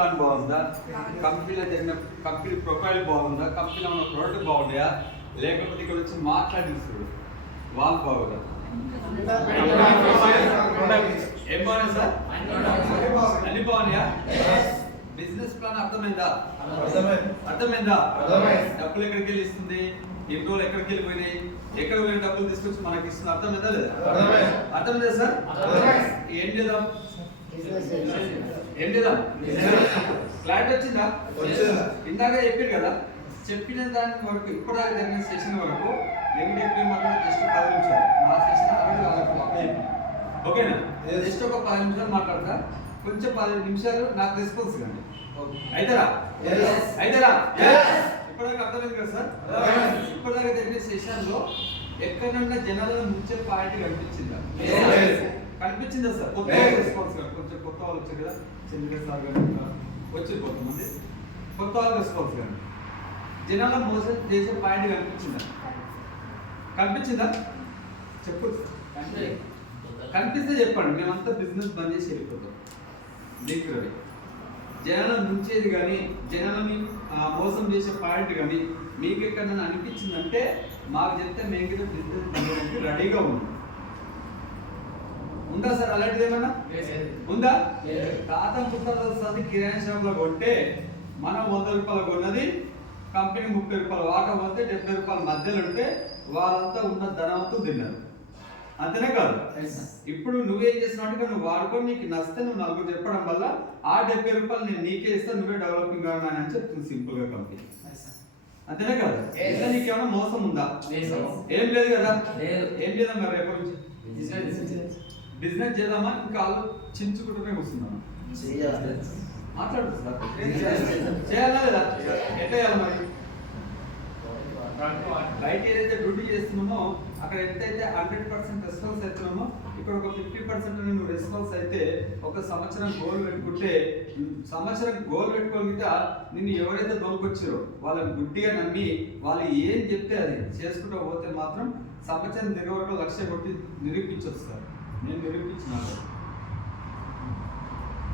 Plan బాగుందా? కంపెనీలో జరిగిన కంపెనీ ప్రొఫైల్ బాగుందా? కంపెనీలో ఉన్న ప్రోడక్ట్ బాగుందా? లేకపోతే ఇక్కడ వచ్చి మాట్లాడిస్తుడు వాళ్ళు బాగుందా? ఏం బాగున్నాయి సార్? అన్ని బాగున్నాయా? బిజినెస్ ప్లాన్ అర్థమైందా? అర్థమైంది. డబ్బులు ఎక్కడికి వెళ్ళి ఇస్తుంది? ఎన్ని రోజులు ఎక్కడికి వెళ్ళిపోయినాయి? ఎక్కడ పోయిన డబ్బులు తీసుకొచ్చి మనకి ఇస్తుంది? అర్థమైందా లేదా? అర్థమైంది. సార్. ఏం చేద్దాం? ఏం క్లారిటీ వచ్చిందా? ఇందాక చెప్పారు కదా చెప్పిన దాని వరకు ఇప్పటిదాకా జరిగిన సెషన్ వరకు నేను చెప్పిన మాత్రం జస్ట్ పది నిమిషాలు నా సెషన్ ఆల్రెడీ వాళ్ళకి ఒక అయిపోయింది. ఓకేనా. జస్ట్ ఒక పది నిమిషాలు మాట్లాడతా కొంచెం పది నిమిషాలు నాకు రెస్పాన్స్ ఇవ్వండి అయితేరా. అయితేరా. ఇప్పటిదాకా అర్థమైంది కదా సార్. ఇప్పటిదాకా జరిగిన సెషన్లో ఎక్కడన్నా జనాలను ముంచే పాయింట్ కనిపించిందా. కనిపించిందా సార్? కొత్త. రెస్పాన్స్ కదా కొంచెం కొత్త వాళ్ళు వచ్చారు కదా. చంద్రబాబు సార్ గారు వచ్చారు కొంతమంది. కొత్త వాళ్ళు రెస్పాన్స్ కానీ జనాలను మోసం చేసే పాయింట్ కనిపించిందా? కనిపించిందా? చెప్పు కనిపిస్తే చెప్పండి. మేమంతా బిజినెస్ బంద్ చేసి వెళ్ళిపోతాం. రవి. జనాలను ముంచేది కానీ జనాలని ఆ, మోసం చేసే పాయింట్ కానీ మీకు ఎక్కడైనా అనిపించిందంటే మాకు చెప్తే మేము కూడా బిజినెస్ బంద్ రెడీగా ఉన్నాం. ఉందా సార్ అలాంటిది ఏమన్నా? ఉందా. తాత పుస్తకాలు చదివి కిరాణా షాప్లో కొంటే మనం వంద రూపాయలు కొన్నది కంపెనీ ముప్పై రూపాయలు వాటా పోతే డెబ్బై రూపాయల మధ్యలో ఉంటే వాళ్ళంతా ఉన్న ధనవంతులు తిన్నారు. అంతేనే కాదు. ఇప్పుడు నువ్వేం చేస్తున్నావు అంటే నువ్వు వాడుకొని నీకు నచ్చితే నువ్వు నలుగురు చెప్పడం వల్ల ఆ డెబ్బై రూపాయలు నేను నీకే ఇస్తా నువ్వే డెవలపింగ్ కావాలి అని చెప్తుంది సింపుల్గా కంపెనీ అంతేనే కాదు. ఇంకా నీకేమైనా మోసం ఉందా? లేదు. ఏం లేదు కదా? లేదు. ఏం చేద్దాం మరి రేపటి నుంచి? బిజినెస్ చేద్దామా? ఇంకా ఆలోచించుకుంటూనే కూర్చున్నాను మాట్లాడు సార్. చేయాలా. లేదా? ఎట్లా చేయాలి మరి? బయట ఏదైతే డ్యూటీ చేస్తున్నామో అక్కడ ఎంతైతే హండ్రెడ్ పర్సెంట్ రెస్పాన్స్ అవుతున్నామో ఇక్కడ ఒక ఫిఫ్టీ పర్సెంట్ నువ్వు రెస్పాన్స్ అయితే ఒక సంవత్సరం గోల్ పెట్టుకుంటే సంవత్సరం గోల్ పెట్టుకోగలిగితే నిన్ను ఎవరైతే దొరికొచ్చారో వాళ్ళని గుడ్డిగా నమ్మి వాళ్ళు ఏం చెప్తే అది చేసుకుంటూ పోతే మాత్రం సంవత్సరం దగ్గర వరకు లక్ష్య కొట్టి నిరూపించవచ్చు సార్. నేను నిరూపించినాను.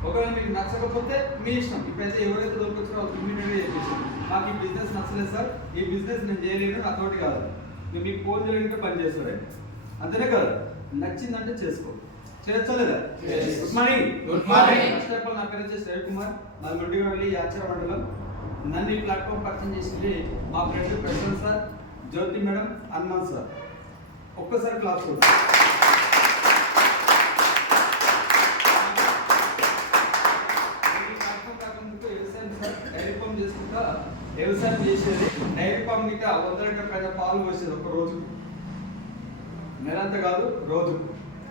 ఒకవేళ మీకు నచ్చకపోతే మీ ఇష్టం. ఇప్పుడైతే ఎవరైతే దొరికొచ్చారో వాళ్ళు ఇమ్మీడియట్గా నాకు ఈ బిజినెస్ నచ్చలేదు సార్. ఈ బిజినెస్ నేను చేయలేను నాతోటి కాదు. ఇక మీకు ఫోన్ చేయడానికి పని చేస్తాడు. అంతేనే కాదు. నచ్చిందంటే చేసుకో. చేయొచ్చా లేదా Yes. Good morning. Good morning. First of all నా పేరు వచ్చేసి రవి కుమార్. మాది మండిగడలి యాచర మండలం. నన్ను ఈ ప్లాట్ఫామ్ పరిచయం చేసింది మా friend Prashanth sir Jyothi madam Hanuman sir. ఒక్కసారి క్లాస్ చూడండి ఈ ప్లాట్ఫామ్ కాకముందు వ్యవసాయం సార్ డైరీ ఫామ్ చేసుకుంటా వ్యవసాయం చేసేది డైరీ ఫామ్ వంద లీటర్ పైన పాలు పోసేది ఒక రోజు నెలంతా కాదు రోజు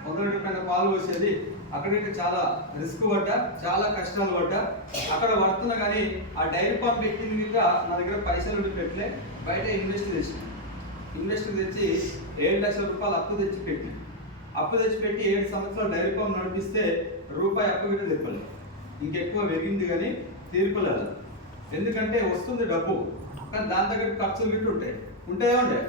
వంద లీటర్ పైన పాలు పోసేది. అక్కడ చాలా రిస్క్ పడ్డ చాలా కష్టాలు పడ్డ. అక్కడ పడుతున్నా కానీ ఆ డైరీ పంప్ పెట్టింది మీద నా దగ్గర పైసలు పెట్టలే బయట ఇన్వెస్ట్ చేసిన. ఇన్వెస్ట్ తెచ్చి ఏడు లక్షల రూపాయలు అప్పు తెచ్చి పెట్టి అప్పు తెచ్చి పెట్టి ఏడు సంవత్సరాలు డైరీ పంప్ నడిపిస్తే రూపాయి అప్పు గిట్ట తెప్పలేదు ఇంకెక్కువ పెరిగింది కానీ తీర్పలేదు ఎందుకంటే వస్తుంది డబ్బు. కానీ దాని దగ్గర ఖర్చులు గిట్టు ఉంటాయి. ఉంటాయా ఉంటాయి.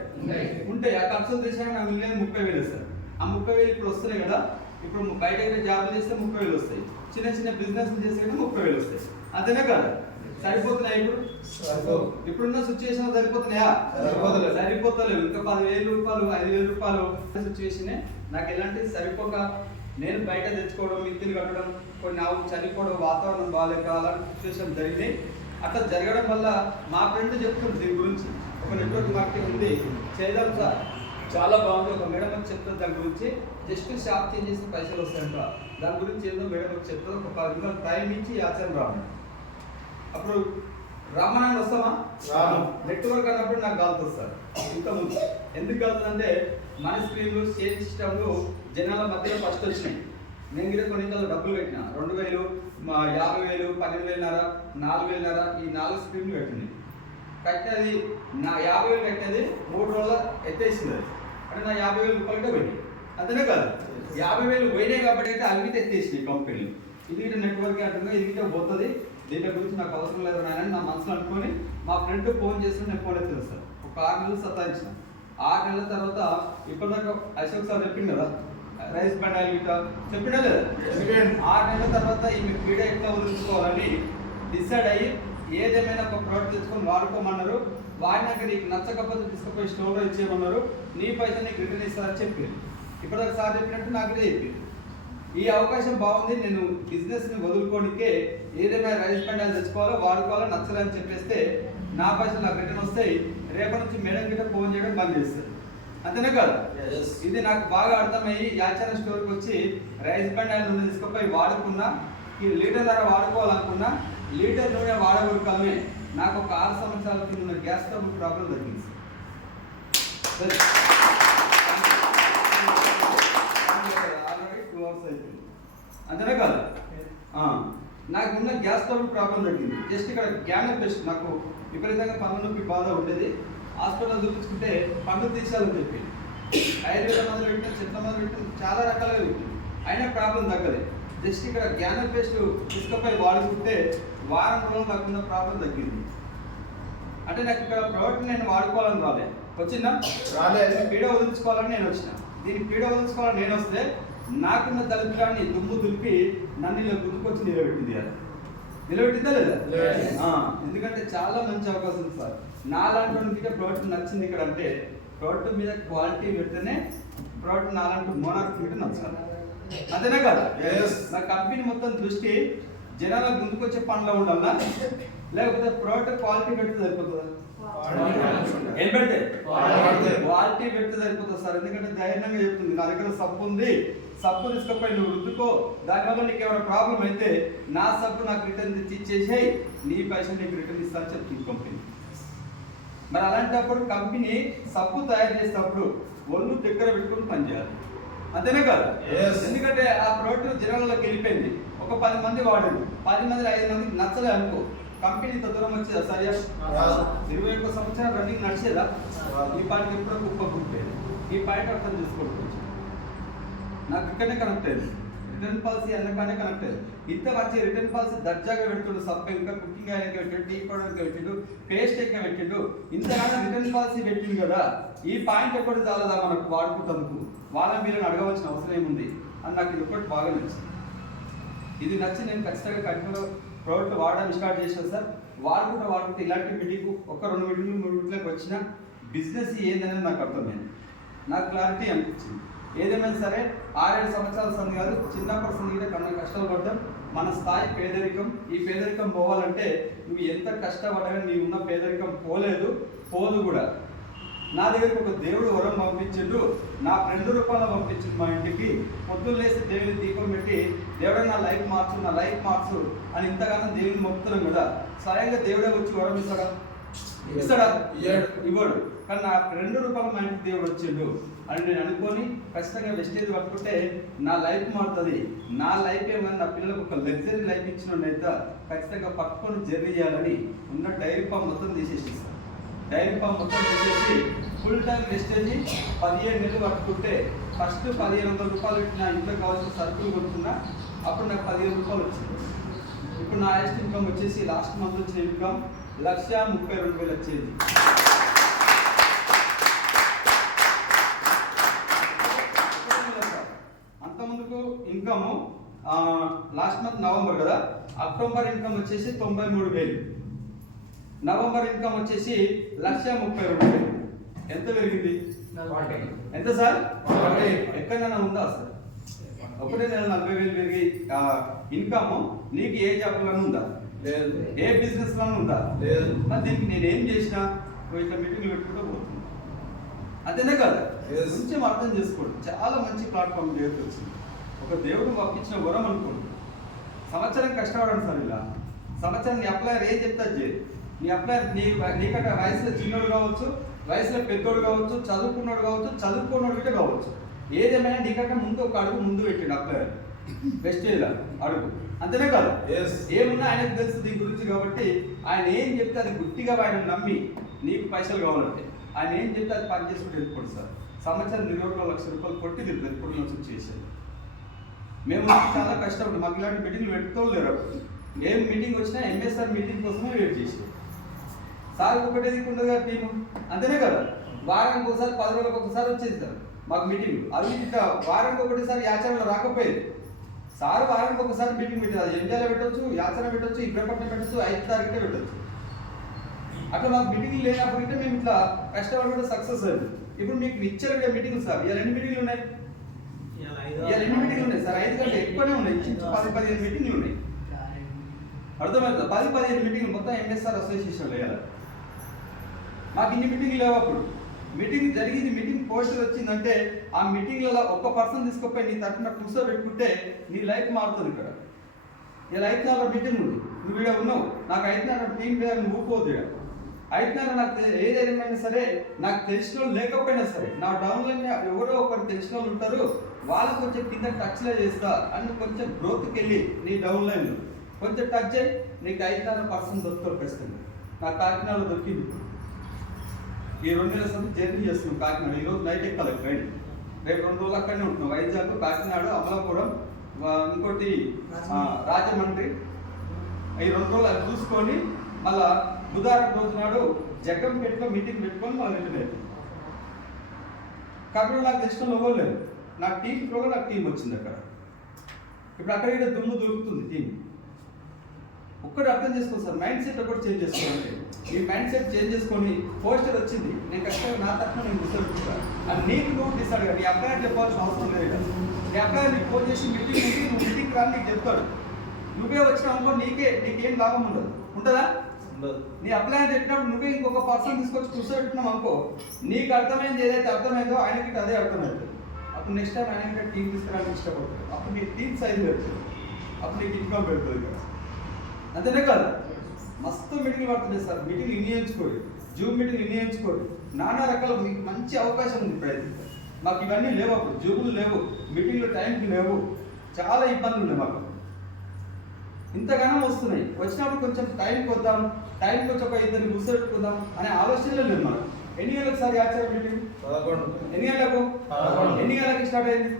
ఉంటాయి. ఆ ఖర్చులు తీసినాక నాకు మిగిలిన ముప్పై వేలు సార్ ఆ ముప్పై వేలు ఇప్పుడు వస్తున్నాయి కదా ఇప్పుడు బయట జాబ్ చేస్తే ముప్పై వేలు వస్తాయి. చిన్న చిన్న బిజినెస్ చేస్తే ముప్పై వేలు వస్తాయి. అంతేనే కదా? సరిపోతున్నాయి ఇప్పుడు. ఇప్పుడున్న సిచ్యువేషన్ సరిపోతున్నాయా? సరిపోతలేదు. సరిపోతలేవు ఇంకా పదివేలు రూపాయలు ఐదు వేల రూపాయలు సిచ్యువేషన్ నాకు ఎలాంటి సరిపోక నేను బయట తెచ్చుకోవడం మిత్తులు కట్టడం కొన్ని ఆవు చనిపోవడం వాతావరణం బాగాలేక అలాంటి సిచ్యువేషన్ జరిగినాయి అట్లా జరగడం వల్ల మా ఫ్రెండ్ చెప్తుంది దీని గురించి. ఒక నెట్వర్క్ మార్కెటింగ్ ఉంది. చేద్దాం సార్. చాలా బాగుంది. ఒక మేడం వచ్చి చెప్తుంది దాని గురించి. జస్ట్ షాప్ చేంజ్ చేస్తే పైసలు వస్తాయంట. దాని గురించి ఏదో మేడం వచ్చి చెప్తుంది. ఒక పది నిమిషాలు టైం ఇచ్చి ఆచరణ రావడం అప్పుడు రామాయణం వస్తామా? రాము. నెట్వర్క్ అన్నప్పుడు నాకు కాలుతుంది సార్. ఇంత ముందు. ఎందుకు కాలుతుంది అంటే మన స్క్రీన్లు షేర్ సిస్టమ్లు జనాల మధ్యలో ఫస్ట్ వచ్చినాయి. నేను కూడా కొన్ని డబ్బులు పెట్టిన రెండు వేలు మా యాభై వేలు పన్నెండు వేలున్నర నాలుగు వేలున్నర ఈ నాలుగు స్క్రీన్లు పెట్టినాయి కట్టినది నా యాభై వేలు కట్టినది మూడు రోజుల ఎత్తేసింది. అది. అంటే నా యాభై వేలు రూపాయలకే పోయింది. అంతేనే కాదు? యాభై వేలు పోయినాయి కాబట్టి అయితే అవి ఎత్తేసింది ఎత్తేసినాయి కంపెనీలు ఇది నెట్వర్క్ అంటున్నా ఇది పోతుంది. దీని గురించి నాకు అవసరం లేదు నాయన నా మనసులో అనుకొని మా ఫ్రెండ్ ఫోన్ చేస్తే నేను ఫోన్ ఎత్తాను సార్. ఒక ఆరు నెలలు సతాయించిన. ఆరు నెలల తర్వాత ఇప్పుడు నాకు అశోక్ సార్ చెప్పింది కదా రైస్ ఆయిల్ ఇట్లా చెప్పినా లేదా చెప్పాను. ఆరు నెలల తర్వాత ఈమె పీడ ఎట్లా వదిలించుకోవాలని డిసైడ్ అయ్యి ఏదేమైనా ఒక ప్రోడక్ట్ తెచ్చుకొని వాడుకోమన్నారు. వాడినాక నీకు నచ్చకపోతే తీసుకుపోయి స్టోర్లో ఇచ్చేయమన్నారు. నీ పైసలు నీకు రిటర్న్ ఇస్తారని చెప్పి ఇప్పుడు సార్ చెప్పినట్టు నాకు ఇదే చెప్పింది ఈ అవకాశం బాగుంది. నేను బిజినెస్ని వదులుకోనికే ఏదైనా రైస్ బండ్ తెచ్చుకోవాలో వాడుకోవాలో నచ్చలని చెప్పేస్తే నా పైసలు నాకు రిటర్న్ వస్తాయి. రేపటి నుంచి మేడం గిట్ట ఫోన్ చేయడం బంద్ చేస్తాయి అంతేనే కాదు. ఇది నాకు బాగా అర్థమయ్యి యాచన స్టోర్కి వచ్చి రైస్ బండ్ ఆయిల్ నూనె తీసుకుపోయి వాడుకున్నా ఈ లీటర్ ధర వాడుకోవాలనుకున్నా లీటర్ నూనె వాడగొడకమే నాకు ఒక ఆరు సంవత్సరాల కింద ఉన్న gas trouble problem sir. Already two hours అయిపోయింది. అంతేనే కాదు? ఆ, నాకున్న గ్యాస్ ట్రబుల్ ప్రాబ్లం తగ్గింది జస్ట్ ఇక్కడ గ్యాన పేస్ట్ నాకు విపరీతంగా పన్ను నొప్పి బాధ ఉండేది. హాస్పిటల్ చూపించుకుంటే పన్ను తీసేయాలని చెప్పి. ఆయుర్వేద మందులు పెట్టిన చెట్ల మందులు పెట్టిన చాలా రకాలుగా పెట్టిన అయినా ప్రాబ్లం తగ్గదు జస్ట్ ఇక్కడ గ్యాన పేస్ట్ తీసుకుపోయి వాడుకుంటే వారం రోజులు నాకున్న ప్రాబ్లం తగ్గింది. అంటే నాకు ఇక్కడ ప్రోడక్ట్ నేను వాడుకోవాలని రాలే వచ్చిందా? రాలే. పీడ వదిలించుకోవాలని నేను వచ్చిన. దీని పీడ వదిలించుకోవాలని నేను వస్తే నాకున్న దళితురాన్ని దుమ్ము దులిపి నన్ను ఇలా గుర్తుకొచ్చి నిలబెట్టింది అది. నిలబెట్టిందా లేదా? ఎందుకంటే చాలా మంచి అవకాశం సార్. నాలాంటి ప్రోడక్ట్ నచ్చింది ఇక్కడ అంటే ప్రోడక్ట్ మీద క్వాలిటీ పెడితేనే ప్రోడక్ట్ నాలాంటి మోనార్క్ మీద నచ్చాలి అంతేనా కదా? Yes. నా కంపెనీ మొత్తం దృష్టి జనాల ముందుకొచ్చే పనిలో ఉండాలా? లేకపోతే ప్రోడక్ట్ క్వాలిటీ పెడితే సరిపోతుందా? ఏం పెడితే. క్వాలిటీ పెడితే సరిపోతుంది సార్. ఎందుకంటే ధైర్యంగా చెప్తుంది. నా దగ్గర సబ్బు ఉంది. సబ్బు తీసుకపోయి నువ్వు రుద్దుకో. దానివల్ల నీకు ఏమైనా ప్రాబ్లం అయితే నా సబ్బు నాకు రిటర్న్ తెచ్చి ఇచ్చేసేయి. నీ పైసలు నీకు రిటర్న్ ఇస్తా అని చెప్తుంది కంపెనీ మరి అలాంటప్పుడు కంపెనీ సబ్బు తయారు చేసేటప్పుడు ఒళ్ళు దగ్గర పెట్టుకొని పనిచేయాలి. అంతేనే కదా. ఎందుకంటే ఆ ప్రోడక్ట్ జనాలలోకి వెళ్ళిపోయింది. ఒక పది మంది వాడారు. పది మంది ఐదు మందికి నచ్చలే అనుకో. కంపెనీ ఇంత దూరం వచ్చేదా? రాదు. ఇరవై ఒక్క సంవత్సరాలు రన్నింగ్ నడిచేదా. ఈ పాటికి ఎప్పుడో కుప్ప ఈ పాయింట్ అర్థం చేసుకోవచ్చు నాకు ఇక్కడనే కనెక్ట్ అయింది. రిటర్న్ పాలసీ అన్నకానే కనెక్ట్ అయింది ఇంత వచ్చి రిటర్న్ పాలసీ దర్జాగా పెడుతుడు సబ్బు ఇంకా కుకింగ్ ఆయిల్ పెట్టిండు టీ పౌడర్ ఇంకా పెట్టిండు పేస్ట్ ఇంకా పెట్టిండు. ఇంతకన్నా రిటర్న్ పాలసీ పెట్టిండు కదా ఈ పాయింట్ ఎప్పుడు చాలదా మనకు వాడుకుంటందుకు? వాళ్ళ మీరు అడగవలసిన అవసరం ఏముంది? అని నాకు ఇది ఒకటి బాగా నచ్చింది. ఇది నచ్చి నేను ఖచ్చితంగా కంటిన్యూ ప్రోడక్ట్ వాడడం స్టార్ట్ చేశాను సార్. వాడుకుంటూ వాడుకుంటే ఇలాంటి మీటింగ్ ఒక రెండు మీటింగ్ మూడు మీటింగ్లకు వచ్చిన బిజినెస్ ఏందనేది నాకు అర్థమైంది. నాకు క్లారిటీ అనిపించింది. ఏదేమైనా సరే ఆరేడు సంవత్సరాల సంది కాదు చిన్నప్పటి సంది కన్నా కష్టాలు పడ్డాం. మన స్థాయి పేదరికం. ఈ పేదరికం పోవాలంటే నువ్వు ఎంత కష్టపడగా నీ ఉన్న పేదరికం పోలేదు పోదు కూడా. నా దగ్గరికి ఒక దేవుడు వరం పంపించిండు. నా ఫ్రెండ్ రూపంలో పంపించిండు మా ఇంటికి. పొద్దున్న లేసి దేవుని దీపం పెట్టి దేవుడే నా లైఫ్ మార్చు నా లైఫ్ మార్చు అని ఇంతగానో దేవుని మొక్కుతున్నాం కదా. స్వయంగా దేవుడే వచ్చి వరం ఇస్తాడా? ఇస్తాడా. ఇవ్వడు. కానీ నా రెండు రూపాయల మా ఇంటికి దేవుడు వచ్చిండు. అని నేను అనుకొని ఖచ్చితంగా వెస్టేజ్ పట్టుకుంటే నా లైఫ్ మారుతుంది. నా లైఫ్ ఏమైనా నా పిల్లలకు ఒక లగ్జరీ లైఫ్ ఇచ్చినట్టయితే ఖచ్చితంగా పట్టుకొని జర్నీ చేయాలని ఉన్న డైరీ ఫామ్ మొత్తం తీసేసి డైరీ ఫామ్ మొత్తం తీసేసి ఫుల్ టైం వెస్టేజ్ పదిహేను నెలలు పట్టుకుంటే ఫస్ట్ పదిహేను వందల రూపాయలు పెట్టి నా ఇంట్లో కావాల్సిన సరుకులు కొనుక్కున్నా అప్పుడు నాకు పదిహేను రూపాయలు వచ్చింది ఇప్పుడు నా హైయెస్ట్ ఇన్కమ్ వచ్చేసి లాస్ట్ మంత్ వచ్చిన ఇన్కమ్ లక్ష ముప్పై రెండు వేలు వచ్చేది అంత ముందుకు ఇన్కమ్ లాస్ట్ మంత్ నవంబర్ కదా? అక్టోబర్ ఇన్కమ్ వచ్చేసి తొంభై మూడు వేలు. నవంబర్ ఇన్కమ్ వచ్చేసి లక్ష ముప్పై రెండు వేలు. ఎంత పెరిగింది? ఎంత సార్. ఎక్కడైనా ఉందా సార్? ఒకటే నెల నలభై వేలు పెరిగి ఇన్కమ్ నీకు ఏ జాబ్లోనూ ఉందా? లేదు. ఏ బిజినెస్ లోనూ ఉందా? లేదు. మరి దీనికి నేను ఏం చేసినా? ఇట్లా మీటింగ్లు పెట్టుకుంటూ పోతున్నా. అంతేనే కదా. కొంచెం అర్థం చేసుకోండి. చాలా మంచి ప్లాట్ఫామ్ దేవుడికి వచ్చింది ఒక దేవుడు పంపించిన వరం అనుకోండి. సంవత్సరం కష్టపడండి సార్ ఇలా. సంవత్సరం నీ అప్లయర్ ఏం చెప్తా చేయి నీ అప్లయర్ నీ నీకంటే వయసులో చిన్నోడు కావచ్చు వయసులో పెద్దోడు కావచ్చు చదువుకున్నోడు కావచ్చు చదువుకున్నోడు కూడా కావచ్చు. ఏదేమైనా నీకంటే ముందు ఒక అడుగు ముందు పెట్టిండు అప్లయర్. బెస్ట్ ఇలా అడుగు. అంతేనే కాదు. ఏమున్నా ఆయనకు తెలుసు దీని గురించి కాబట్టి ఆయన ఏం చెప్తే అది గుట్టిగా ఆయన నమ్మి నీకు పైసలు కావాలంటే ఆయన ఏం చెప్తే అది పని చేసుకుంటూ వెళ్ళిపోడు సార్. సంవత్సరం ఇరవై లక్ష రూపాయలు కొట్టి ఎప్పుడు నుంచి చేసేది మేము చాలా కష్టపడి మాకు ఇలాంటి మీటింగ్లు పెడుతూ లేరు ఏం మీటింగ్ వచ్చినా ఎంఎస్ఆర్ మీటింగ్ కోసమే వెయిట్ చేసాం సార్ ఒకటే ఉండదు కదా టీము. అంతేనే కదా? వారానికి ఒకసారి పది రోజులకు ఒకసారి వచ్చేది సార్ మాకు మీటింగ్ అవి ఇట్లా వారానికి ఒకటిసారి యాచనలో రాకపోయేది. సార్ వారానికి ఒకసారి మీటింగ్ పెట్టేది అది ఎంజాయ్లో పెట్టచ్చు యాచన పెట్టొచ్చు ఇబ్రపట్నం పెట్టొచ్చు ఐదు తారీఖునే పెట్టొచ్చు. అట్లా మాకు మీటింగ్ లేనప్పుడు మేము ఇట్లా కష్టపడి సక్సెస్ అయింది ఇప్పుడు మీకు ఇచ్చారు మీటింగ్ సార్. ఇలా రెండు మీటింగ్లు ఉన్నాయి? ఇవాళ ఎన్ని మీటింగ్లు ఉన్నాయి సార్? ఐదు కంటే ఎక్కువనే ఉన్నాయి. పది పదిహేను మీటింగ్లు ఉన్నాయి. అర్థమవుతుంది పది పదిహేను మీటింగ్లు మొత్తం ఎంఎస్ఆర్ అసోసియేషన్ వేయాలి మాకు ఇన్ని మీటింగ్లు లేవు అప్పుడు. మీటింగ్ జరిగింది మీటింగ్ పోస్టర్ వచ్చిందంటే ఆ మీటింగ్లలో ఒక్క పర్సన్ తీసుకుపోయి నీ తరఫున కూర్చోబెట్టుకుంటే నీ లైఫ్ మారుతుంది ఇక్కడ. ఇలా ఐదున్నర మీటింగ్ ఉంది. నువ్వు ఇక్కడ ఉన్నావు. నాకు ఐదున్నర టీం పేరు నువ్వు పోదు ఇక్కడ ఐదున్నర నాకు తె- అయినా సరే నాకు తెలిసిన వాళ్ళు లేకపోయినా సరే నా డౌన్లైన్ ఎవరో ఒకరు తెలిసిన వాళ్ళు ఉంటారు. వాళ్ళకి కొంచెం కింద టచ్లో చేస్తా అండ్ కొంచెం గ్రోత్కి వెళ్ళి నీ డౌన్లైన్ కొంచెం టచ్ అయ్యి నీకు ఐదున్నర పర్సెంట్ దొరుకుతారు ఖచ్చితంగా. నాకు కాకినాడలో దొరికింది. ఈ రెండు నెలల సంది జర్నీ చేస్తున్నాం కాకినాడ. ఈరోజు నైట్ ఎక్కాలి ట్రైన్ రేపు రెండు రోజులు అక్కడనే ఉంటున్నాం. వైజాగ్ కాకినాడ అమలాపురం ఇంకోటి రాజమండ్రి. ఈ రెండు రోజులు అది చూసుకొని మళ్ళా బుధవారం రోజు నాడు జగ్గంపేటలో మీటింగ్ పెట్టుకొని మళ్ళీ రిటర్న్ అవుతాం కాబట్టి నాకు తెలిసిన ఎవరు లేదు నా టీం కూడా నాకు టీం వచ్చింది అక్కడ. ఇప్పుడు అక్కడ ఇక్కడ దుమ్ము దొరుకుతుంది టీం ఒక్కటి అర్థం చేసుకో సార్ మైండ్ సెట్ ఒకటి చేంజ్ చేసుకోవాలి. ఈ మైండ్ సెట్ చేంజ్ చేసుకొని పోస్టర్ వచ్చింది నేను కష్టంగా నా తరఫున నేను డిసైడ్ అది నీకు నువ్వు డిసైడ్ నీ అబ్బాయి చెప్పాల్సిన అవసరం లేదు. ఇక్కడ. నీ అబ్బాయి నీకు ఫోన్ చేసి మీటింగ్ ఉంది నువ్వు మీటింగ్ రాని నీకు చెప్తాడు. నువ్వే వచ్చిన అనుకో నీకే నీకేం లాభం ఉండదు. ఉంటుందా. నీ అప్లై అని చెప్పినప్పుడు నువ్వే ఇంకొక పర్సన్ తీసుకొచ్చి కూర్చోబెట్టినావు అనుకో నీకు అర్థమైంది ఏదైతే అర్థమైందో ఆయనకి అదే అర్థమవుతుంది. అప్పుడు నెక్స్ట్ టైం ఆయన టీం తీసుకురావడానికి ఇష్టపడతారు అప్పుడు మీ టీం సైజ్ పెడుతుంది అప్పుడు నీకు ఇన్కమ్ పెడుతుంది కదా అంతేనే కాదు. మస్తు మీటింగ్ పడుతుంది సార్. మీటింగ్ వినియోగించుకోరు జూమ్ మీటింగ్ వినియోగించుకోరు నానా రకాల మీకు మంచి అవకాశం ఉంది ఇప్పుడైతే మాకు ఇవన్నీ లేవు అప్పుడు. జూములు లేవు. మీటింగ్లు టైంకి లేవు. చాలా ఇబ్బందులు ఉన్నాయి మాకు ఇంతగానో వస్తున్నాయి. వచ్చినప్పుడు కొంచెం టైంకి వద్దాం టైంకి వచ్చి ఒక ఇద్దరిని గుర్తుపెట్టుకుందాం అనే ఆలోచనలు లేదు మనకు ఎన్ని వేలకు సార్ ఆచారం మీటింగ్ పదకొండు. ఎన్ని గంటలకు. ఎన్ని గంటలకు స్టార్ట్ అయింది.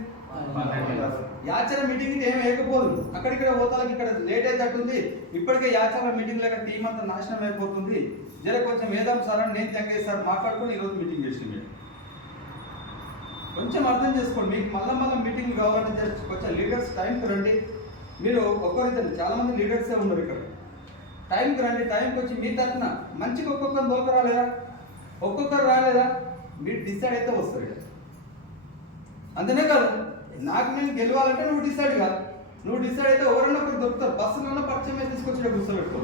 యాచర మీటింగ్ ఏం వేయకపోదు. అక్కడిక్కడ పోతాలకి ఇక్కడ లేట్ అవుతుంది ఇప్పటికే యాచర మీటింగ్ లేక టీం అంతా నాశనం అయిపోతుంది. జర కొంచెం వేదాం సార్ అని నేను తంగే సార్ మాట్లాడుకొని ఈరోజు మీటింగ్ చేసిన మీరు. కొంచెం అర్థం చేసుకోండి. మీకు మళ్ళా మళ్ళీ మీటింగ్ కావాలంటే కొంచెం లీడర్స్ టైంకి రండి. మీరు ఒక్కరిద్దరు చాలా మంది లీడర్సే ఉన్నారు ఇక్కడ. టైంకి రండి. టైంకి వచ్చి మీ తరఫున మంచిగా ఒక్కొక్కరు దొరక రాలేదా ఒక్కొక్కరు రాలేదా? మీరు డిసైడ్ అయితే వస్తారు ఇక్కడ అంతేనే కాదు నాకు నేను గెలవాలంటే నువ్వు డిసైడ్ కాదు నువ్వు డిసైడ్ అయితే ఎవరైనా ఒకరు దొరుకుతారు. బస్సులలో పరిచయం అయితే తీసుకొచ్చి కూర్చోబెట్టుకో.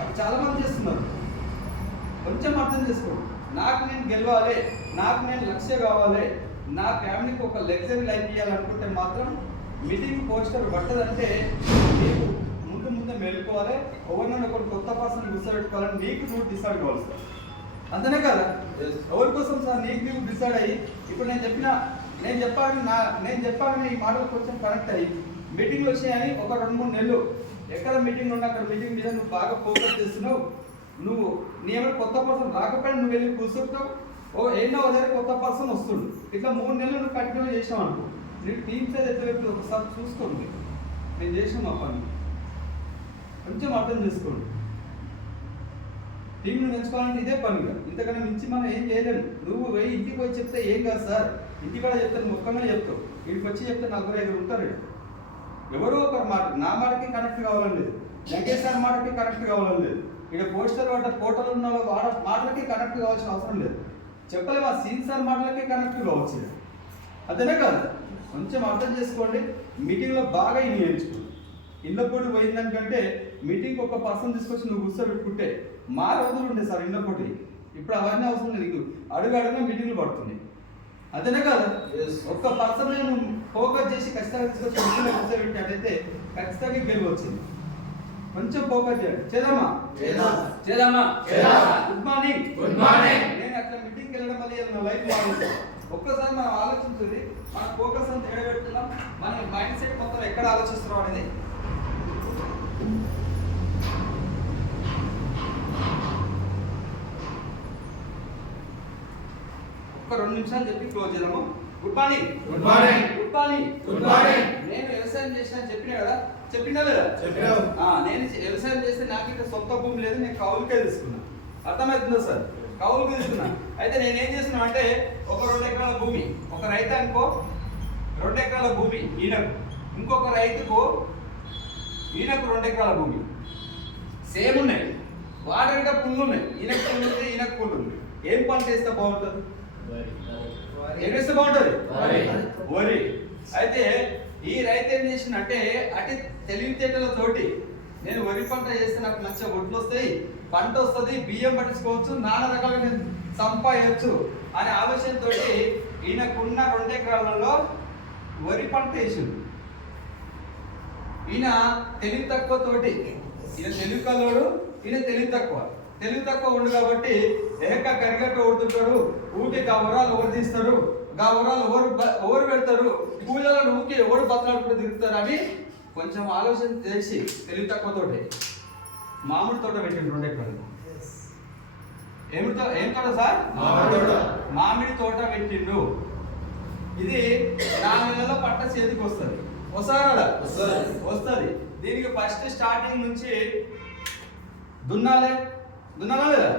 అది చాలా మంది చేస్తున్నారు. కొంచెం అర్థం చేసుకో. నాకు నేను గెలవాలి నాకు నేను లక్ష్య కావాలి నా ఫ్యామిలీకి ఒక లగ్జరీ లైఫ్ ఇవ్వాలనుకుంటే మాత్రం మీటింగ్ పోస్టర్ పట్టదంటే నీకు ముందు ముందే మెలుకోవాలి. ఎవరినైనా ఒకరు కొత్త పర్సన్ కూర్చోబెట్టుకోవాలని నీకు నువ్వు డిసైడ్ కావాలి సార్. అంతనే కదా. ఎవరి కోసం సార్ నీకు నీకు డిసైడ్ అయ్యి ఇప్పుడు నేను చెప్పిన నేను చెప్పాలని నా నేను చెప్పాలని ఈ మాటలు కొంచెం కనెక్ట్ అయ్యి మీటింగ్లు వచ్చాయని ఒక రెండు మూడు నెలలు. ఎక్కడ మీటింగ్ ఉన్నా అక్కడ మీటింగ్ మీద నువ్వు బాగా ఫోకస్ చేస్తున్నావు. నువ్వు నీ ఏమైనా కొత్త పర్సన్ రాకపోయినా నువ్వు వెళ్ళి కూర్చుంటావు. ఓ ఎన్నో ఒకసారి కొత్త పర్సన్ వస్తుండు. ఇట్లా మూడు నెలలు నువ్వు కంటిన్యూ చేసావు అనుకో. నీకు టీమ్స్ అయితే ఎట్లా ఒకసారి చూసుకోండి నేను చేసిన మా పని. కొంచెం అర్థం చేసుకోండి. టీంను పెంచుకోవాలంటే ఇదే పని ఇంతకన్నా మించి మనం ఏం చేయలేము. నువ్వు పోయి ఇంటికి పోయి చెప్తే ఏం కాదు సార్. ఇంటికి కూడా చెప్తాను నువ్వు ఒక్కనే చెప్తావు. ఇంటికి వచ్చి చెప్తే నలుగురు ఐదుగురు ఉంటారు ఎవరో ఒకరు మాట నా మాటకి కనెక్ట్ కావాలని లేదు. వెంకటేష్ సార్ మాటకి కనెక్ట్ కావాలని లేదు. ఇక్కడ పోస్టర్ పడ్డ ఫోటోలు ఉన్న వాళ్ళ మాటలకి కనెక్ట్ కావాల్సిన అవసరం లేదు. చెప్పలేము ఆ సీన్ సార్ మాటలకి కనెక్ట్ కావచ్చు. అదేనే అంతేనే కాదు? కొంచెం అర్థం చేసుకోండి. మీటింగ్లో బాగా వినియోగించుకోండి ఇళ్ళ పొడి పోయిందనికంటే మీటింగ్ ఒక పర్సన్ తీసుకొచ్చి నువ్వు కూర్చోబెట్టుకుంటే మా రోజులు ఉండే సార్ పొడి ఇప్పుడు అవన్నీ అవసరం లేదు. నీకు అడుగు అడుగున మీటింగ్లు పడుతున్నాయి. అంతేనే కాదు. ఒక్క పర్సన్ నువ్వు ఫోకస్ చేసి ఖచ్చితంగా తీసుకొచ్చి మీటింగ్లో కూర్చోబెట్టినట్టయితే ఖచ్చితంగా గెలవచ్చింది కొంచెం ఫోకస్ చేయండి. చేద్దామా? చేద్దాం. చేద్దామా? చేద్దాం. Good morning Good morning. నేను అట్లా మీటింగ్కి వెళ్ళడం వల్ల నా లైఫ్ మారింది. ఒక్కసారి మనం ఆలోచించుది మన ఫోకస్ అంతా ఎడబెడుతున్నాం మన మైండ్ సెట్ మొత్తం ఎక్కడ ఆలోచిస్తున్నావు అనేది. ఒక్క రెండు నిమిషాలు చెప్పి క్లోజ్ చేద్దాము. Good morning. Good morning. Good morning. Good morning. నేను వ్యవసాయం చేసిన చెప్పినా కదా? చెప్పినా లేదా? చెప్పినావు. నేను వ్యవసాయం చేస్తే నాకు ఇక్కడ సొంత భూమి లేదు నేను కౌలుకే తీసుకున్నా. అర్థమవుతుందా సార్? కౌలుకి తీసుకున్నా. అయితే నేను ఏం చేస్తున్నా అంటే ఒక రెండు ఎకరాల భూమి ఒక రైతు అనుకో రెండు ఎకరాల భూమి ఈయనకు. ఇంకొక రైతుకు ఈయనకు రెండు ఎకరాల భూమి. సేమ్ ఉన్నాయి. వాటర్ కూడా పుల్లు ఉన్నాయి. ఈయనకు పుల్లు ఉంది ఈయనకు పుల్లు ఉంది. ఏం పంట వేస్తే బాగుంటుంది? ఏం వేస్తే బాగుంటుంది? వరి. అయితే ఈ రైతు ఏం చేసిందంటే అటు తెలివితేటలతోటి నేను వరి పంట చేస్తే నాకు మంచిగా ఒడ్లు వస్తాయి పంట వస్తుంది బియ్యం పట్టించుకోవచ్చు నానా రకాలుగా నేను సంపాదించు అనే ఆలోచనతో ఈయనకున్న రెండు ఎకరాలలో వరి పంట వేసిండు ఈయన తెలివి తక్కువ తోటి ఈయన తెలివి కల్లోడు ఈయన తెలివి తక్కువ. తెలివి తక్కువ ఉండు కాబట్టి ఏక కరిగట్ట ఓడుతుంటాడు ఊటి గా ఉరాలు ఎవరు తీస్తారు? గా ఉరాలు ఎవరు బ- ఎవరు పెడతారు? పూజలను ఊకి ఎవరు బతలాడుకుంటూ తిరుగుతారు అని కొంచెం ఆలోచన చేసి తెలివి తక్కువ తోటి. మామిడి తోట పెట్టిండు రెండు ఎకరాలు ఏమిటి ఏం తోట సార్? మామిడి తోట. మామిడి తోట పెట్టిండు. ఇది నాలుగు నెలల పంట చేతికి వస్తుంది. వస్తారా. వస్తుంది. దీనికి ఫస్ట్ స్టార్టింగ్ నుంచి దున్నాలి. దున్నాలా లేదా.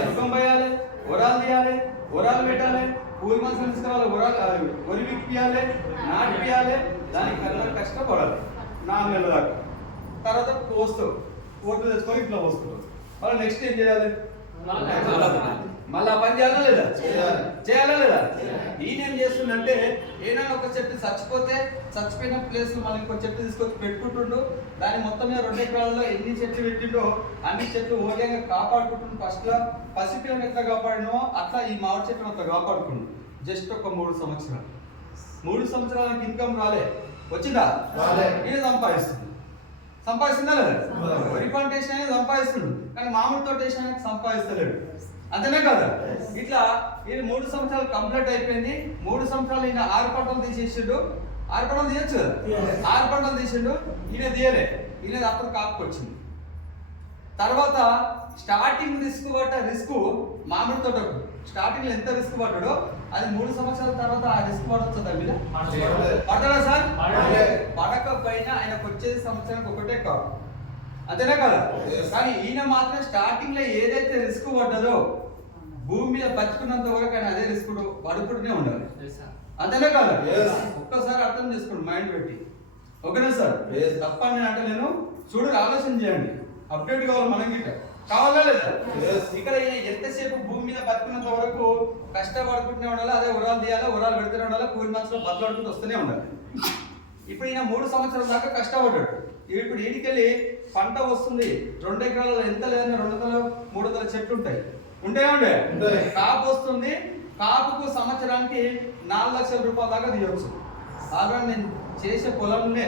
దుఃఖం పోయాలి ఉరాలు తీయాలి ఉరాలు పెట్టాలి పూరి మాసం తీసుకోవాలి ఉరాలు ఆ, వరి విక్కియాలి నాటిపియాలి దానికి కన్నా కష్టపడాలి. నాలుగు నెలల దాకా. తర్వాత పోస్తావు ఓట్లు తెచ్చుకొని ఇట్లా పోస్తావు మళ్ళీ నెక్స్ట్ ఏం చేయాలి? మళ్ళీ ఆ పని చేయాలా లేదా? చేయాలి. లేదా? ఏం చేస్తుండంటే ఏదైనా ఒక చెట్టు చచ్చిపోతే చచ్చిపోయిన ప్లేస్ మళ్ళీ ఇంకో చెట్టు తీసుకొచ్చి పెట్టుకుంటుండు. దాని మొత్తం మీద రెండు ఎకరాల్లో ఎన్ని చెట్లు పెట్టిండో అన్ని చెట్లు ఓడియంగా కాపాడుకుంటుండు ఫస్ట్ లా. పసిపిల్లని ఎట్లా కాపాడినో అట్లా ఈ మామిడి చెట్టును అట్లా కాపాడుకుండు. జస్ట్ ఒక మూడు సంవత్సరాలు. మూడు సంవత్సరాలకు ఇన్కమ్ రాలే. వచ్చిందా? రాలే. ఈయన సంపాదిస్తుంది సంపాదిస్తుందా లేదా. వరి పంట వేసిన సంపాదిస్తుండు. కానీ మామిడి తోట వేసిన సంపాదిస్తలేడు. అంతేనే కదా? ఇట్లా ఈయన మూడు సంవత్సరాలు కంప్లీట్ అయిపోయింది. మూడు సంవత్సరాలు ఈయన ఆరు పంటలు తీసేసిండు. ఆరు పంటలు తీయచ్చు. ఆరు పంటలు తీసిండు. ఈయన తీయలే. ఈయన అప్పుడు కాపుకొచ్చింది. తర్వాత స్టార్టింగ్ రిస్క్ పడ్డ రిస్క్ మామిడి తోటకు. స్టార్టింగ్లో ఎంత రిస్క్ పడ్డాడో అది మూడు సంవత్సరాల తర్వాత ఆ రిస్క్ పడవచ్చు మీద. పడరా సార్. పడకపోయినా ఆయనకు వచ్చేది సంవత్సరానికి ఒకటే కాదు అంతేనా కదా. కానీ ఈయన మాత్రం స్టార్టింగ్లో ఏదైతే రిస్క్ పడ్డదో భూమి మీద బతుకున్నంత వరకు ఆయన అదే రిస్క్ పడుకుంటూనే ఉండాలి. అంతేనా కదా. ఒక్కసారి అర్థం చేసుకోండి మైండ్ పెట్టి. ఓకేనా సార్. తప్పని నేను అంటే నేను చూడు ఆలోచన చేయండి. అప్డేట్ కావాలి మనం గిట్ట. కావాలా లేదా. ఇక్కడ ఎంతసేపు భూమి మీద బతుకున్నంత వరకు కష్టపడుకుంటూనే ఉండాలి? అదే ఉరాలు తీయాలి? ఉరాలు పెడుతూనే ఉండాలి? కూలి మనసులో బతలాడుకుంటూ వస్తూనే ఉండాలి. ఇప్పుడు ఈయన మూడు సంవత్సరాల దాకా కష్టపడ్డాడు. ఇప్పుడు ఈడికెళ్ళి పంట వస్తుంది. రెండు ఎకరాలలో ఎంత లేదన్నా రెండు వందలు మూడు వందల చెట్లు ఉంటాయి ఉంటాయా ఉండే ఉంటాయి. కాపు వస్తుంది. కాపుకు సంవత్సరానికి నాలుగు లక్షల రూపాయల దాకా తీయవచ్చు ఆల్రెడీ నేను చేసే పొలంలోనే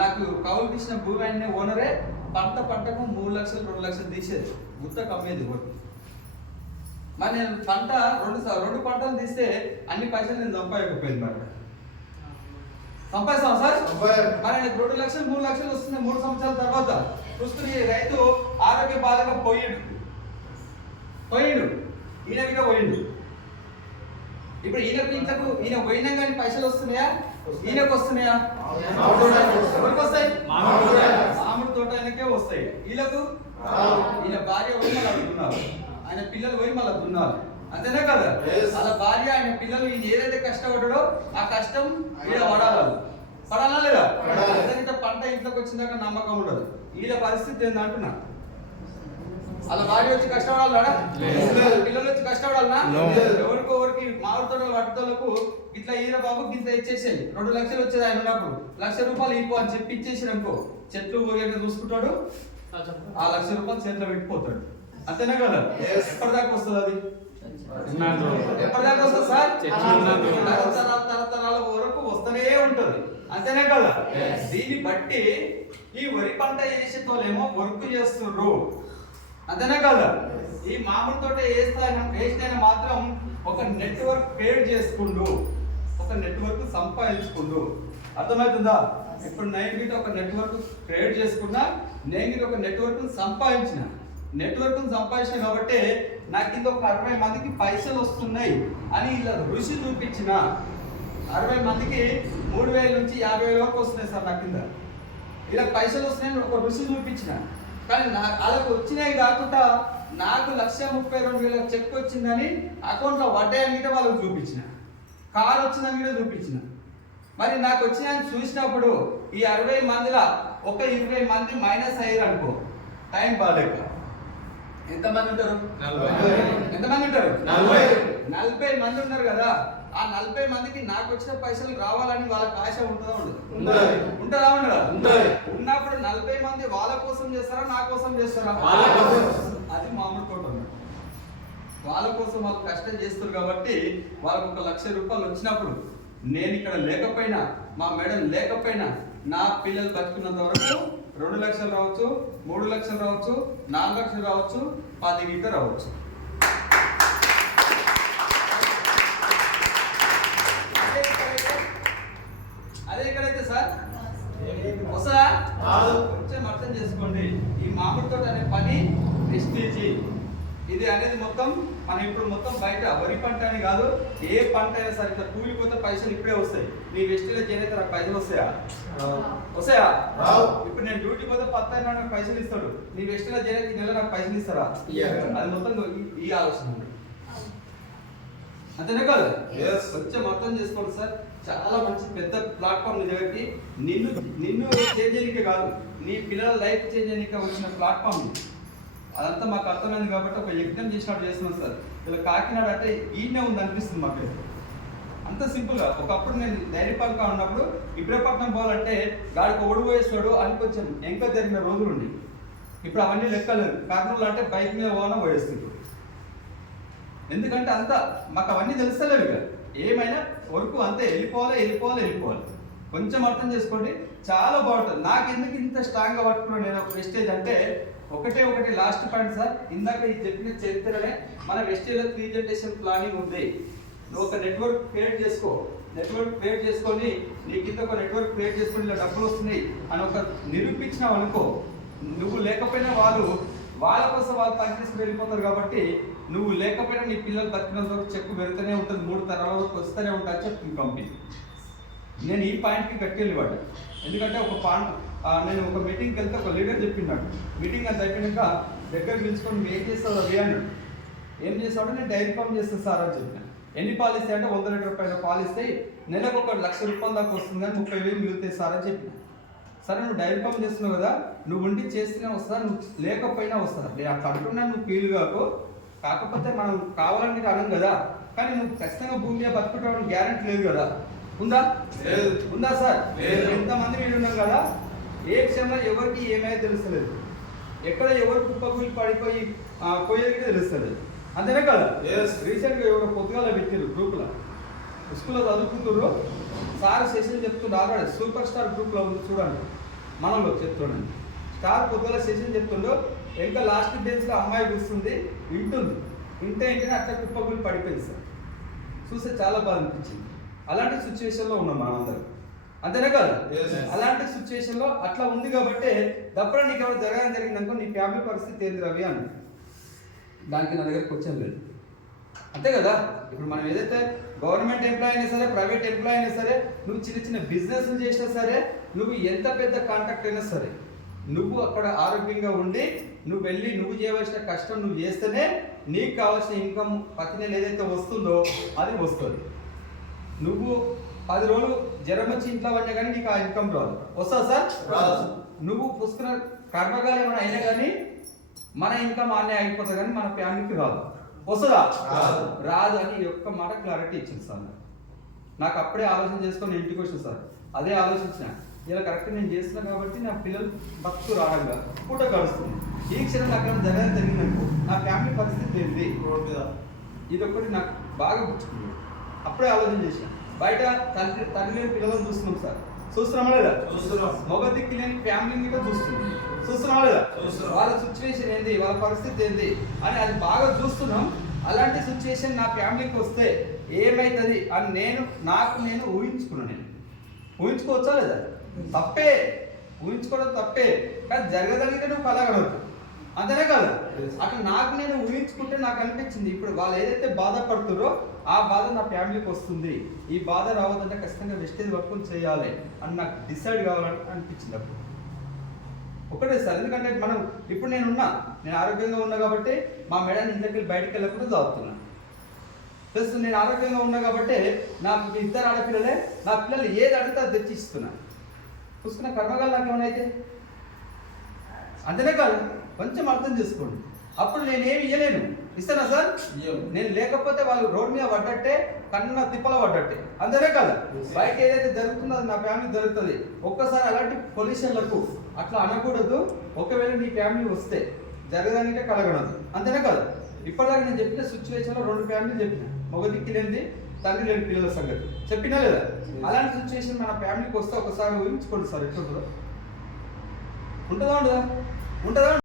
నాకు కౌలుకి ఇచ్చిన భూమి ఆయన ఓనరే పంట పంటకు మూడు లక్షలు రెండు లక్షలు తీసేది. గుత్త కమ్మేది ఒకటి మరి నేను పంట రెండు రెండు పంటలు తీస్తే అన్ని పైసలు నేను సంపాదకపోయింది మరి. సంపాదిస్తాం సార్. మరి రెండు లక్షలు మూడు లక్షలు వస్తున్నాయి మూడు సంవత్సరాల తర్వాత. చూస్తున్న ఈ రైతు ఆరోగ్య బాధగా పోయిండు. పోయిండు. ఈయన మీద పోయిండు. ఇప్పుడు ఈయనకు ఇంతకు ఈయన పోయినా కానీ పైసలు వస్తున్నాయా? ఈయనకు వస్తున్నాయా. ఎవరికి వస్తాయి? మామిడి తోట. ఆయనకే వస్తాయి. వీళ్ళకు. ఈయన భార్య పోయి మళ్ళీ దున్నారు ఆయన పిల్లలు పోయి మళ్ళీ దున్నారు అంతేనా కదా. వాళ్ళ భార్య ఆయన పిల్లలు ఈయన ఏదైతే కష్టపడ్డాడో ఆ కష్టం ఈడ పడాలి. పడాలా. లేదా? పంట ఇంట్లోకి వచ్చిందాక నమ్మకం ఉండదు. వీళ్ళ పరిస్థితి ఏంది వాళ్ళ భార్య వచ్చి కష్టపడాలా లేదు. పిల్లలు వచ్చి కష్టపడాలనా. ఎవరికి ఎవరికి తోటలు పట్టుదలకు ఇట్లా ఈయన బాబు ఇంత ఇచ్చేసేది రెండు లక్షలు వచ్చేది ఆయన ఉన్నప్పుడు లక్ష రూపాయలు ఇవ్వు అని చెప్పి ఇచ్చేసి అనుకో. చెట్లు ఊరిగా చూసుకుంటాడు? ఆ లక్ష రూపాయలు చేతిలో పెట్టిపోతాడు. అంతేనా కదా. ఎప్పటిదాకా వస్తుంది అది. ఎప్పటిదాకా వస్తుంది సార్. తరతరాల తరతరాల వరకు వస్తూనే ఉంటది. అంతేనే కదా. దీన్ని బట్టి ఈ వరి పంట వేసేతోలేమో వర్క్ చేస్తుండ్రు అంతేనే కదా? ఈ మామిడి తోట వేస్తాయన వేసినైనా మాత్రం ఒక నెట్వర్క్ క్రియేట్ చేసుకుండు ఒక నెట్వర్క్ సంపాదించుకుండు అర్థమవుతుందా? ఇప్పుడు నేను గిట్ట ఒక నెట్వర్క్ క్రియేట్ చేసుకున్నా నేను గిట్ట ఒక నెట్వర్క్ సంపాదించిన. నెట్వర్క్ సంపాదించిన కాబట్టి నాకు కింద ఒక అరవై మందికి పైసలు వస్తున్నాయి అని ఇలా రుచి చూపించిన అరవై మందికి మూడు వేల నుంచి యాభై వేల వరకు వస్తున్నాయి సార్ నా కింద. ఇలా పైసలు వస్తున్నాయని ఒక రుచి చూపించిన కానీ నా వాళ్ళకి వచ్చినాయి కాకుండా నాకు లక్ష ముప్పై రెండు వేల చెక్ వచ్చిందని అకౌంట్లో వడ్డాయని కూడా వాళ్ళకి చూపించిన. కార్ వచ్చిందని కూడా చూపించిన. మరి నాకు వచ్చినాయని చూసినప్పుడు ఈ అరవై మందిలో ఒక ఇరవై మంది మైనస్ అయ్యారు అనుకో టైం బాగాలేక ఎంతమంది ఉంటారు. ఎంతమంది ఉంటారు? నలభై. నలభై మంది ఉన్నారు కదా. ఆ నలభై మందికి నాకు వచ్చిన పైసలు రావాలని వాళ్ళకి ఆశ ఉంటుందా ఉండదు ఉంటది. ఉండదా. ఉన్నప్పుడు నలభై మంది వాళ్ళ కోసం చేస్తారా నా కోసం చేస్తారా. అది మామూలు అన్నమాట. వాళ్ళ కోసం వాళ్ళు కష్టం చేస్తారు కాబట్టి వాళ్ళకు ఒక లక్ష రూపాయలు వచ్చినప్పుడు నేను ఇక్కడ లేకపోయినా మా మేడం లేకపోయినా నా పిల్లలు బతుకున్నంత వరకు రెండు లక్షలు రావచ్చు మూడు లక్షలు రావచ్చు నాలుగు లక్షలు రావచ్చు పది గీత రావచ్చు అదే ఇక్కడైతే- అదే ఇక్కడైతే సార్ వస్తుందా రాదు. కొంచెం అర్థం చేసుకోండి ఈ మామిడి తోట అనే పని ప్రెస్టీజ్ ఇది అనేది మొత్తం మనం ఇప్పుడు మొత్తం బయట వరి పంట అని కాదు ఏ పంట అయినా సరే ఇట్లా కూలిపోతే పైసలు ఇప్పుడే వస్తాయి నీ వెస్టీలో చేరైతే నాకు పైసలు వస్తాయా వస్తాయా. ఇప్పుడు నేను డ్యూటీ పోతే పత్త అయినా నాకు పైసలు ఇస్తాడు నీ వెస్టీలో చేరైతే నెల నాకు పైసలు ఇస్తారా. అది మొత్తం ఈ- ఆలోచన ఉంది. అంతేనే కాదు. కొంచెం అర్థం చేసుకోండి సార్ చాలా మంచి పెద్ద ప్లాట్ఫామ్ నిజబెట్టి నిన్ను నిన్ను చేంజ్ చేయడానికి కాదు నీ పిల్లల లైఫ్ చేంజ్ చేయడానికి వచ్చిన ప్లాట్ఫామ్. అదంతా మాకు అర్థమైంది కాబట్టి ఒక యజ్ఞం చేసినట్టు చేస్తున్నాం సార్. ఇలా కాకినాడ అంటే ఈయనే ఉంది అనిపిస్తుంది మాకు. అంత సింపుల్గా. ఒకప్పుడు నేను ధైర్యపంగా ఉన్నప్పుడు ఇబ్రహపట్నం పోవాలంటే గాడికి ఓడిపోయేస్తాడు అని కొంచెం ఎంక జరిగిన రోజులు ఉండి. ఇప్పుడు అవన్నీ లెక్కలేదు. కర్నూలు అంటే బైక్ మీద పోవాలని పోయేస్తుంది. ఎందుకంటే అంత మాకు అవన్నీ తెలుస్తలేవు ఇక. ఏమైనా వరకు అంతే వెళ్ళిపోవాలి వెళ్ళిపోవాలి వెళ్ళిపోవాలి. కొంచెం అర్థం చేసుకోండి. చాలా బాగుంటుంది. నాకు ఎందుకు ఇంత స్ట్రాంగ్గా పట్టుకున్నాను నేను ఒక వెస్టేజ్ అంటే ఒకటే ఒకటి లాస్ట్ పాయింట్ సార్ ఇందాక ఈ చెప్పిన చరిత్రనే మన వెస్టేజ్లో త్రీ జనరేషన్ ప్లానింగ్ ఉంది. నువ్వు ఒక నెట్వర్క్ క్రియేట్ చేసుకో. నెట్వర్క్ క్రియేట్ చేసుకొని నీ కింద ఒక నెట్వర్క్ క్రియేట్ చేసుకొని ఇలా డబ్బులు వస్తున్నాయి అని ఒక నిరూపించినావు అనుకో నువ్వు లేకపోయినా వాళ్ళు వాళ్ళ కోసం వాళ్ళు పనిచేసి వెళ్ళిపోతారు కాబట్టి నువ్వు లేకపోయినా నీ పిల్లలు బతికినంత వరకు చెక్కు పెరుగుతూనే ఉంటుంది మూడు తరాల వరకు వస్తూనే ఉంటుంది చెప్పి కంపెనీ నేను ఈ పాయింట్కి కట్టుకెళ్ళివాడు ఎందుకంటే ఒక పాయింట్ నేను ఒక మీటింగ్కి వెళ్తే ఒక లీడర్ చెప్పిండాడు మీటింగ్ అంత అయిపోయినాక దగ్గర పిలుచుకొని ఏం చేస్తావు అవి అన్నాడు. ఏం చేస్తావు? నేను డైరీ ఫామ్ చేస్తాను సార్ అని చెప్పిన. ఎన్ని పాలిస్తే అంటే వంద లీటర్ పైన పాలిస్తే నెలకు ఒక లక్ష రూపాయల దాకా వస్తుంది కానీ ముప్పై వేలు మిగులుతాయి సార్ అని చెప్పిన. సరే నువ్వు డైరీ ఫామ్ చేస్తున్నావు కదా నువ్వు ఉండి చేస్తూనే వస్తా నువ్వు లేకపోయినా వస్తా అట్లా అంటున్నా నువ్వు ఫీల్ కాకు. కాకపోతే మనం కావాలని అనం కదా. కానీ నువ్వు ఖచ్చితంగా భూమి మీద బతుకుంటావు గ్యారెంటీ లేదు కదా. ఉందా. ఉందా సార్? లేదు. ఎంతమంది వీడు ఉన్నాం కదా ఏ క్షణంలో ఎవరికి ఏమైనా తెలుస్తలేదు. ఎక్కడ ఎవరు కుప్పకూలి పడిపోయి పోయేది తెలుస్తలేదు. అంతేనే కదా. రీసెంట్గా ఎవరో పొద్దుగాల పెట్టారు గ్రూప్లో. స్కూల్లో చదువుకుంటారు సార్ సెషన్ చెప్తుండ్రు ఆల్రెడీ సూపర్ స్టార్ గ్రూప్లో ఉంది చూడండి. మనలో చెప్తుండండి. స్టార్ పొద్దుగాల సెషన్ చెప్తుండో ఇంకా లాస్ట్ బెంచ్లో అమ్మాయి కూర్చుంది వింటుంది. వింటే ఏంటంటే అట్లా కుప్పకూలి పడిపోయింది సార్. చూస్తే చాలా బాధ అనిపించింది. అలాంటి సిచ్యువేషన్లో ఉన్నాం మనందరం. అంతేనే కదా. అలాంటి సిచ్యువేషన్లో అట్లా ఉంది కాబట్టి దప్పుడు నీకు ఎవరు జరగడం జరిగిందనుకో నీ ఫ్యామిలీ పరిస్థితి ఏంది రవి అని. దానికి నా దగ్గర క్వశ్చన్ లేదు. అంతే కదా? ఇప్పుడు మనం ఏదైతే గవర్నమెంట్ ఎంప్లాయ్ అయినా సరే ప్రైవేట్ ఎంప్లాయ్ అయినా సరే నువ్వు చిన్న చిన్న బిజినెస్ చేసినా సరే నువ్వు ఎంత పెద్ద కాంటాక్ట్ అయినా సరే నువ్వు అక్కడ ఆరోగ్యంగా ఉండి నువ్వు వెళ్ళి నువ్వు చేయవలసిన కష్టం నువ్వు చేస్తేనే నీకు కావాల్సిన ఇన్కమ్ ప్రతి నెల ఏదైతే వస్తుందో అది వస్తుంది. నువ్వు పది రోజులు జ్వరం వచ్చి ఇంట్లో పడినా కానీ నీకు ఆ ఇన్కమ్ రాదు. వస్తా సార్? రాదు. నువ్వు పుస్తక కర్మగాలి ఏమైనా అయినా కానీ మన ఇన్కమ్ ఆనే అయిపోతుంది కానీ మన ఫ్యామిలీకి రాదు. వస్తుందా రాదు. అని ఒక్క మాట క్లారిటీ ఇచ్చింది సార్ నాకు. నాకు అప్పుడే ఆలోచన చేసుకొని ఇంటికి వచ్చాను సార్. అదే ఆలోచించిన. ఇలా కరెక్ట్ నేను చేస్తున్నా కాబట్టి నా పిల్లలు బతుకు రావడంగా పూట గడుస్తుంది ఈ క్షణం అక్కడ జరగడం జరిగిందనుకో నా ఫ్యామిలీ పరిస్థితి ఏంటి ఇది ఒకటి నాకు బాగా గుర్తుకుంది. అప్పుడే ఆలోచన చేసిన. బయట తండ్రి తండ్రి లేని పిల్లలను చూస్తున్నాం సార్. చూస్తున్నామా లేదా? చూస్తున్నాం. మగ దిక్కు లేని ఫ్యామిలీని కూడా చూస్తున్నాం. చూస్తున్నామా లేదా? చూస్తున్నాం. వాళ్ళ సిచ్యువేషన్ ఏంది? వాళ్ళ పరిస్థితి ఏంది? అని అది బాగా చూస్తున్నాం. అలాంటి సిచ్యువేషన్ నా ఫ్యామిలీకి వస్తే ఏమైతుంది? అని నేను నాకు నేను ఊహించుకున్నాను నేను. ఊహించుకోవచ్చా లేదా? తప్పే. ఊహించుకోవడం తప్పే. కానీ జరగదలిగితే నువ్వు కలగలవు అంతేనే కదా. అక్కడ నాకు నేను ఊహించుకుంటే నాకు అనిపించింది. ఇప్పుడు వాళ్ళు ఏదైతే బాధపడుతారో ఆ బాధ నా ఫ్యామిలీకి వస్తుంది. ఈ బాధ రావద్దంటే ఖచ్చితంగా వెస్టేజ్ వర్క్ చేయాలి అని నాకు డిసైడ్ కావాలని అనిపించింది అప్పుడు. ఒకటే సార్ ఎందుకంటే మనం ఇప్పుడు నేను ఉన్నా నేను ఆరోగ్యంగా ఉన్నా కాబట్టి మా మేడం ఇంటికి వెళ్ళి బయటకు వెళ్ళకుండా చదువుతున్నా ప్లస్ నేను ఆరోగ్యంగా ఉన్నా కాబట్టి నాకు ఇద్దరు ఆడపిల్లలే నా పిల్లలు ఏది అడిగితే అది తెచ్చి ఇస్తున్నా. చూసుకున్న కర్మగాలు నాకు ఏమైనా అయితే? అంతేనే కాదు కొంచెం అర్థం చేసుకోండి. అప్పుడు నేనేమి ఇయ్యలేను. ఇస్తానా సార్. నేను లేకపోతే వాళ్ళు రోడ్ మీద పడ్డట్టే కన్న తిప్పల పడ్డట్టే. అంతేనే కదా. బయట ఏదైతే జరుగుతుందో అది నా ఫ్యామిలీ జరుగుతుంది. ఒక్కసారి అలాంటి పొల్యూషన్లకు అట్లా అనకూడదు. ఒకవేళ నీ ఫ్యామిలీ వస్తే జరగదానికే కలగడదు అంతేనే కదా? ఇప్పటిదాకా నేను చెప్పిన సిచ్యువేషన్లో రెండు ఫ్యామిలీ చెప్పిన. మగ దిక్కు లేనిది తండ్రి లేని పిల్లల సంగతి. చెప్పినా లేదా. అలాంటి సిచ్యువేషన్ మన ఫ్యామిలీకి వస్తే ఒకసారి ఊహించుకోండి సార్ ఎట్లుంటుందో. ఉంటుందా ఉండదా? ఉంటుందా